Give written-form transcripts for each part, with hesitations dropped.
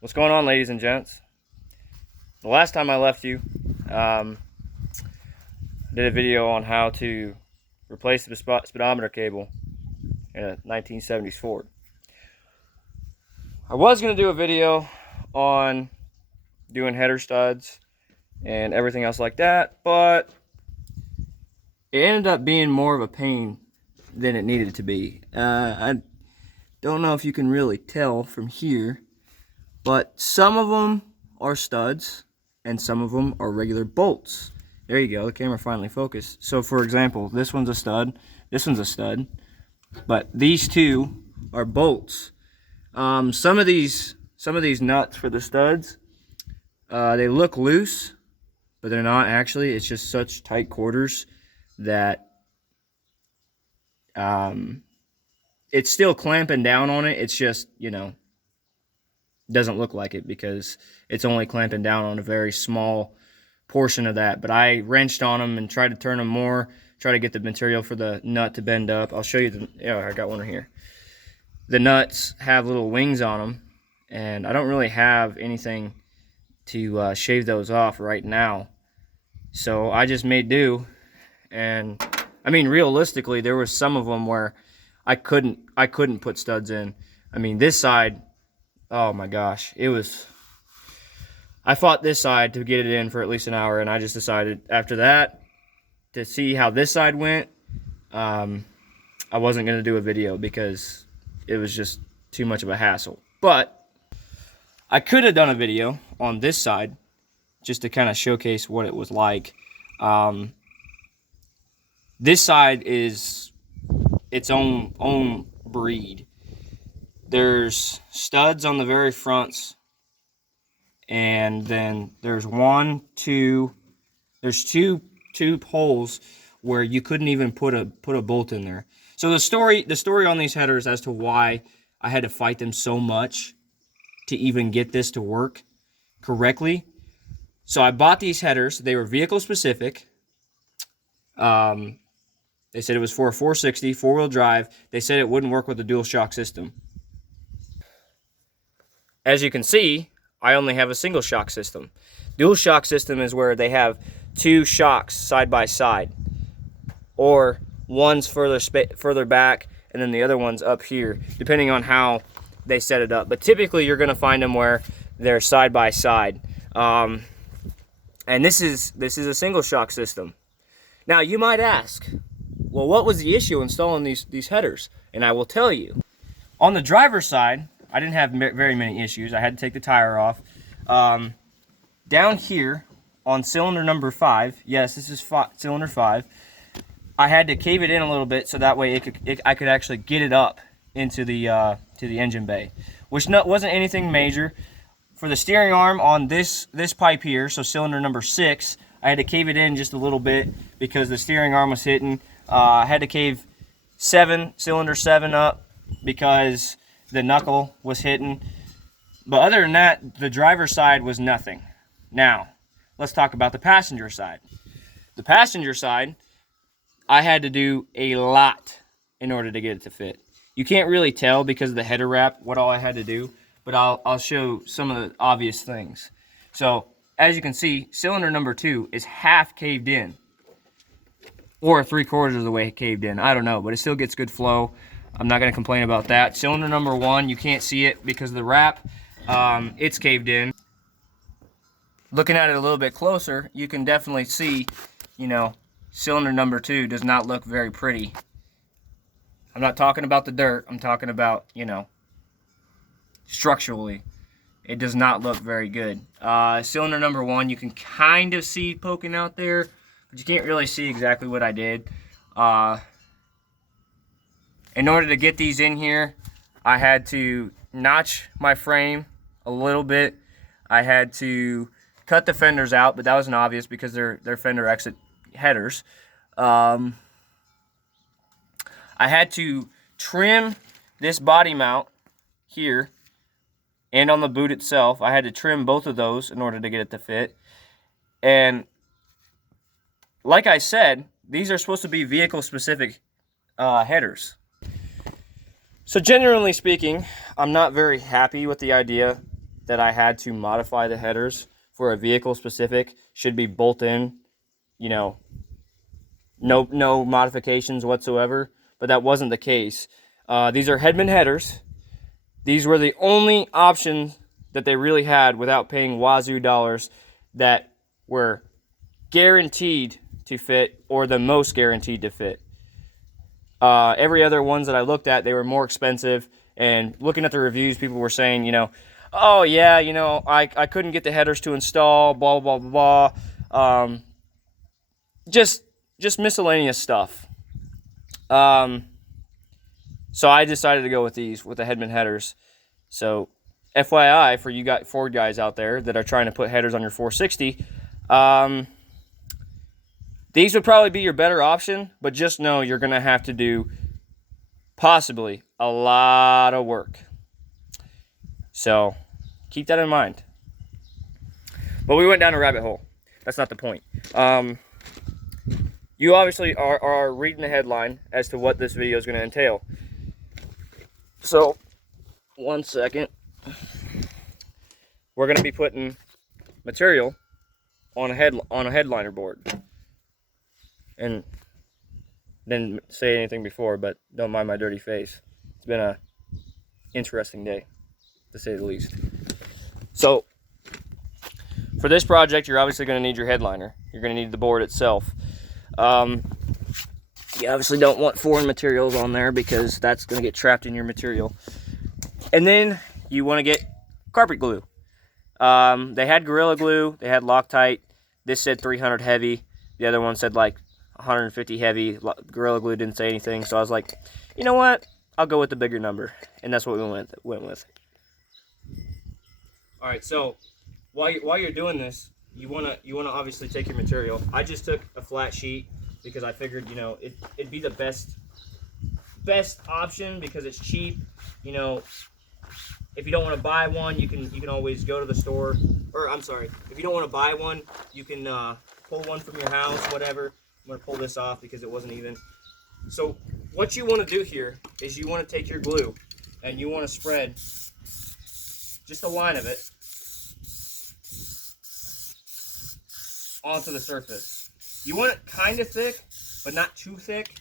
What's going on, ladies and gents? The last time I left you, did a video on how to replace the speedometer cable in a 1970s Ford. I was going to do a video on doing header studs and everything else like that, but it ended up being more of a pain than it needed to be. I don't know if you can really tell from here, but some of them are studs and some of them are regular bolts. There you go, the camera finally focused. So for example, this one's a stud, this one's a stud, but these two are bolts. Some of these nuts for the studs, they look loose, but they're not actually. It's just such tight quarters that it's still clamping down on it. It's just, doesn't look like it because it's only clamping down on a very small portion of that. But I wrenched on them and tried to turn them more, try to get the material for the nut to bend up. I'll show you I got one right here. The nuts have little wings on them, and I don't really have anything to shave those off right now. So I just made do. And I mean, realistically, there was some of them where I couldn't put studs in. I mean, this side, oh my gosh, I fought this side to get it in for at least an hour, and I just decided after that to see how this side went. I wasn't going to do a video because it was just too much of a hassle. But I could have done a video on this side just to kind of showcase what it was like. This side is its own breed. There's studs on the very fronts, and then there's two holes where you couldn't even put a bolt in there. So the story on these headers as to why I had to fight them so much to even get this to work correctly. So I bought these headers. They were vehicle specific. They said it was for a 460 four-wheel drive. They said it wouldn't work with the dual shock system. As you can see, I only have a single shock system. Dual shock system is where they have two shocks side by side, or one's further back and then the other one's up here, depending on how they set it up. But typically you're going to find them where they're side by side. And this is a single shock system. Now you might ask, well, what was the issue installing these headers? And I will tell you. On the driver's side, I didn't have very many issues. I had to take the tire off. Down here on cylinder number 5, yes, this is cylinder 5, I had to cave it in a little bit so that way I could actually get it up into the to the engine bay, which wasn't anything major. For the steering arm on this pipe here, so cylinder number 6, I had to cave it in just a little bit because the steering arm was hitting. I had to cave cylinder 7 up because the knuckle was hitting. But other than that, the driver's side was nothing. Now, let's talk about the passenger side. The passenger side, I had to do a lot in order to get it to fit. You can't really tell because of the header wrap what all I had to do, but I'll show some of the obvious things. So, as you can see, cylinder number 2 is half caved in, or 3/4 of the way caved in. I don't know, but it still gets good flow. I'm not going to complain about that. Cylinder number 1, you can't see it because of the wrap. It's caved in. Looking at it a little bit closer, you can definitely see, cylinder number 2 does not look very pretty. I'm not talking about the dirt. I'm talking about, structurally. It does not look very good. Cylinder number 1, you can kind of see poking out there, but you can't really see exactly what I did. In order to get these in here, I had to notch my frame a little bit. I had to cut the fenders out, but that wasn't obvious because they're fender exit headers. I had to trim this body mount here and on the boot itself. I had to trim both of those in order to get it to fit. And like I said, these are supposed to be vehicle specific headers. So generally speaking, I'm not very happy with the idea that I had to modify the headers for a vehicle specific should be bolt in, you know, no modifications whatsoever, but that wasn't the case. These are Hedman headers. These were the only option that they really had without paying wazoo dollars that were guaranteed to fit, or the most guaranteed to fit. Every other ones that I looked at, they were more expensive, and looking at the reviews, people were saying, you know, oh yeah, you know, I couldn't get the headers to install, blah, blah, blah, blah. Just miscellaneous stuff. So I decided to go with these, with the Hedman headers. So FYI for you guys, Ford guys out there that are trying to put headers on your 460, these would probably be your better option, but just know you're going to have to do possibly a lot of work. So keep that in mind. But we went down a rabbit hole. That's not the point. You obviously are reading the headline as to what this video is going to entail. So, one second. We're going to be putting material on a headliner board. And didn't say anything before, but don't mind my dirty face. It's been a interesting day, to say the least. So, for this project, you're obviously going to need your headliner. You're going to need the board itself. You obviously don't want foreign materials on there because that's going to get trapped in your material. And then you want to get carpet glue. They had Gorilla Glue, they had Loctite. This said 300 heavy. The other one said like 150 heavy. Gorilla Glue didn't say anything, so I was like, you know what? I'll go with the bigger number, and that's what we went with. All right, so while you're doing this, you wanna obviously take your material. I just took a flat sheet because I figured, you know, it'd be the best option because it's cheap. You know, if you don't want to buy one, you can always go to the store. Or I'm sorry, if you don't want to buy one, you can pull one from your house, whatever. I'm gonna pull this off because it wasn't even. So what you want to do here is you want to take your glue and you want to spread just a line of it onto the surface. You want it kind of thick, but not too thick.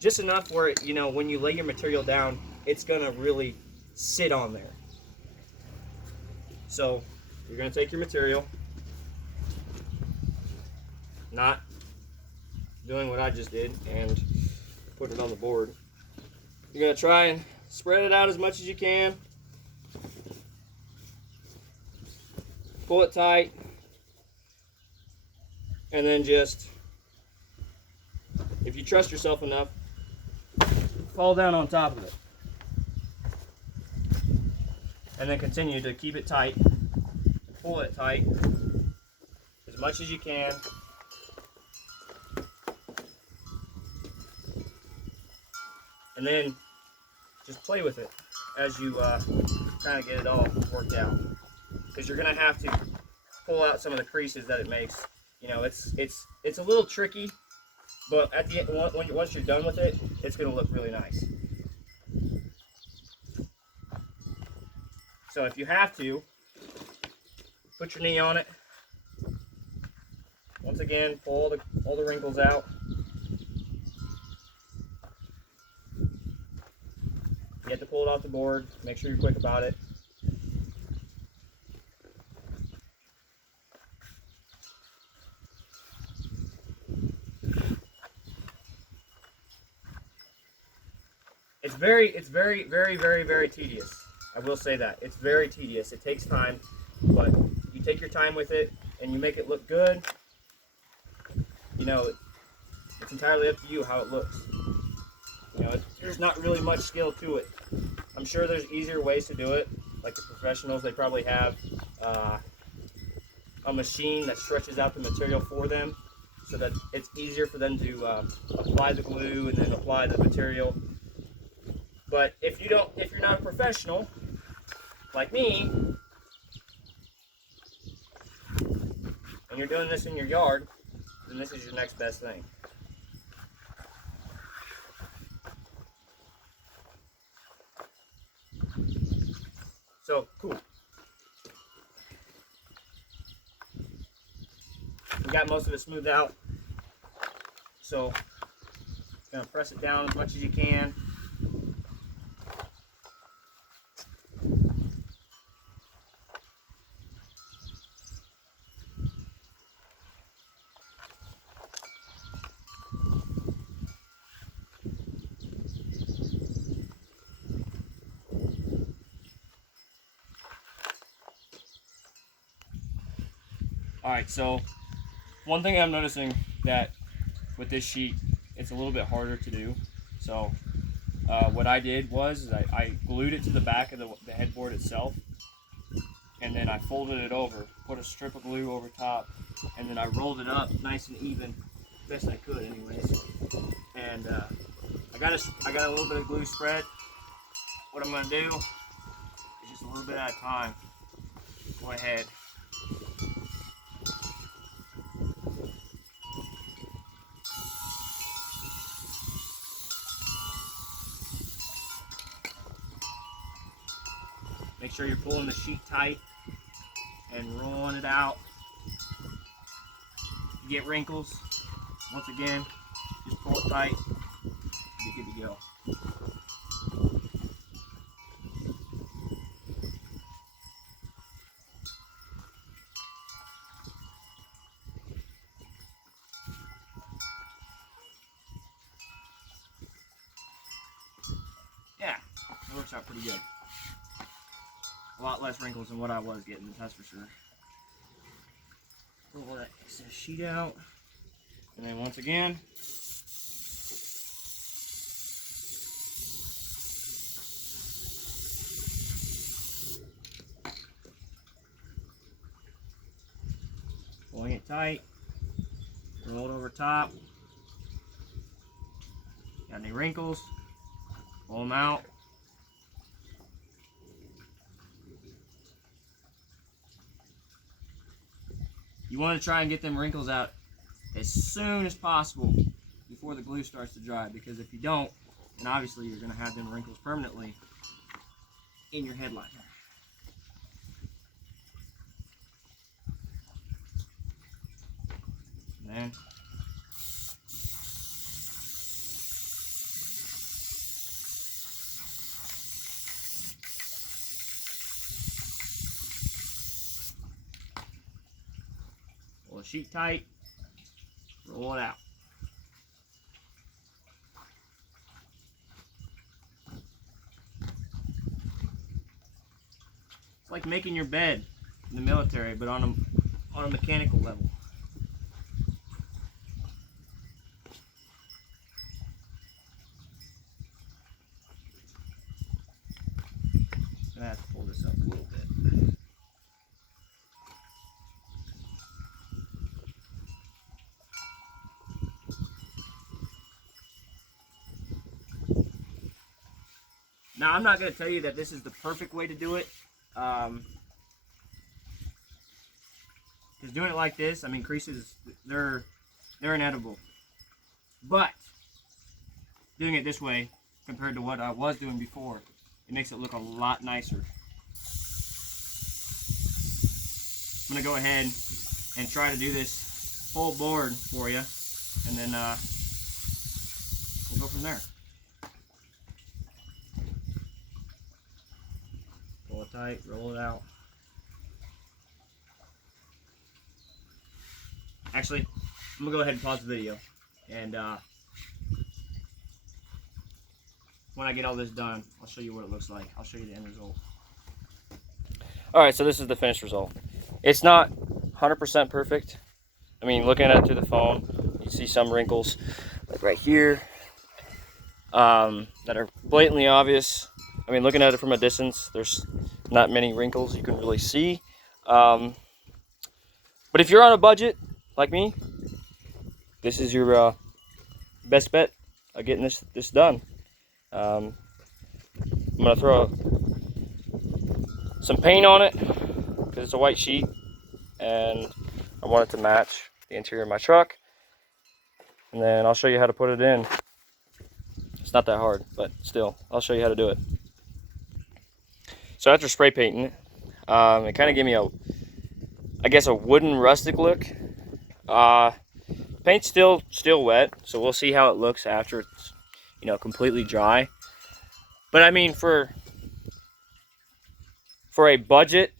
Just enough where, you know, when you lay your material down, it's gonna really sit on there. So you're gonna take your material, not doing what I just did, and put it on the board. You're gonna try and spread it out as much as you can. Pull it tight. And then just, if you trust yourself enough, fall down on top of it. And then continue to keep it tight. Pull it tight as much as you can. And then just play with it as you kind of get it all worked out. Because you're going to have to pull out some of the creases that it makes. You know, it's a little tricky, but at the end, once you're done with it, it's going to look really nice. So if you have to, put your knee on it. Once again, pull all the wrinkles out. You have to pull it off the board. Make sure you're quick about it. It's very tedious. I will say that. It's very tedious. It takes time, but you take your time with it and you make it look good. You know, it's entirely up to you how it looks. You know, there's not really much skill to it. I'm sure there's easier ways to do it. Like the professionals, they probably have a machine that stretches out the material for them so that it's easier for them to apply the glue and then apply the material. But if you're not a professional, like me, and you're doing this in your yard, then this is your next best thing. So, cool. we got most of it smoothed out. So, gonna press it down as much as you can. Alright, so one thing I'm noticing that with this sheet, it's a little bit harder to do. So what I did was I glued it to the back of the headboard itself, and then I folded it over, put a strip of glue over top, and then I rolled it up nice and even, best I could anyways. And I got a little bit of glue spread. What I'm going to do is just a little bit at a time, go ahead. Make sure you're pulling the sheet tight and rolling it out. If you get wrinkles, once again, just pull it tight, you're good to go. Yeah, it works out pretty good. A lot less wrinkles than what I was getting, that's for sure. Pull that excess sheet out, and then once again, pulling it tight, roll it over top. Got any wrinkles? Pull them out. You want to try and get them wrinkles out as soon as possible before the glue starts to dry, because if you don't, then obviously you're going to have them wrinkles permanently in your headlight. And then pull the sheet tight, roll it out. It's like making your bed in the military, but on a mechanical level. I'm gonna have to pull this up a little bit. Now, I'm not going to tell you that this is the perfect way to do it, because doing it like this, I mean, creases, they're inedible. But doing it this way, compared to what I was doing before, it makes it look a lot nicer. I'm going to go ahead and try to do this whole board for you, and then we'll go from there. Pull it tight, roll it out. Actually, I'm gonna go ahead and pause the video, and when I get all this done, I'll show you what it looks like. I'll show you the end result. Alright, so this is the finished result. It's not 100% perfect. I mean, looking at it through the phone, you see some wrinkles, like right here, that are blatantly obvious. I mean, looking at it from a distance, there's not many wrinkles you can really see. But if you're on a budget, like me, this is your best bet of getting this done. I'm going to throw some paint on it, because it's a white sheet, and I want it to match the interior of my truck. And then I'll show you how to put it in. It's not that hard, but still, I'll show you how to do it. So after spray painting it, it kind of gave me I guess a wooden rustic look. Paint's still wet, so we'll see how it looks after it's, you know, completely dry. But I mean, for a budget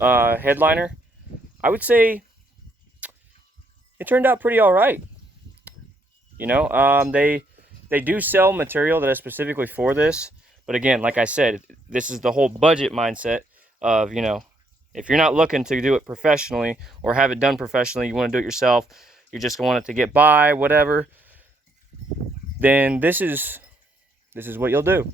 headliner, I would say it turned out pretty all right. You know, they do sell material that is specifically for this, but again, like I said, this is the whole budget mindset of, you know, if you're not looking to do it professionally or have it done professionally, you want to do it yourself, you just want it to get by, whatever, then this is what you'll do.